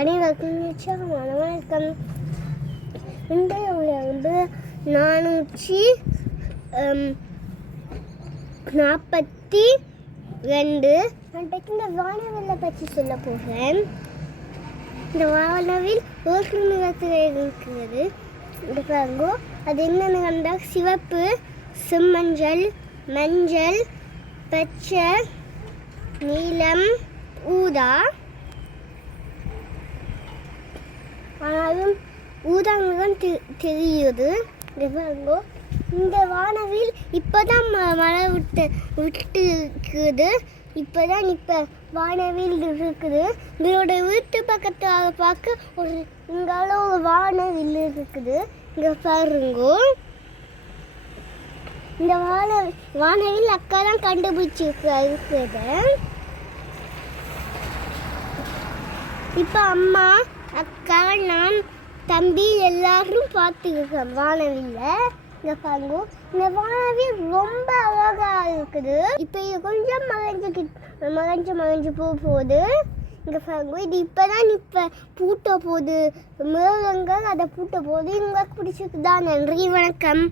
அனைவருக்கும் நிச்சயமான வணக்கம். இன்றைய உலகம் 442. அன்றைக்கு இந்த வானவில்லை பற்றி சொல்ல போகிறேன். இந்த வானவில் ஒரு நிறத்தில் இருக்கிறது. இந்த பாருங்கோ, அது என்னென்னு கண்டால் சிவப்பு, செம்மஞ்சள், மஞ்சள், பச்சை, நீலம், ஊதா. ஆனாலும் ஊதாங்கதான் தெரியுது. இந்த வானவில் இப்போதான் மழை விட்டு இருக்குது. இப்போதான் வானவில் இருக்குது. இதோட வீட்டு பக்கத்தில் பார்க்க ஒரு இங்கால ஒரு வானவில் இருக்குது. இங்கே பாருங்கோ, இந்த வானவில் அக்கா தான் கண்டுபிடிச்சிருக்கிறது. இப்போ அம்மா, அக்கா, நான், தம்பி எல்லாரும் பார்த்துருக்கோம் வானவில்ல. இங்கே பாருங்க, இந்த வானவில் ரொம்ப அழகாக இருக்குது. இப்போ இது கொஞ்சம் மறைஞ்சு போகுது. இங்கே பாருங்க, இது இப்போ பூட்ட போகுது. மிருகங்கள் அதை பூட்ட போகுது. உங்களுக்கு பிடிச்சிருக்குதா? நன்றி, வணக்கம்.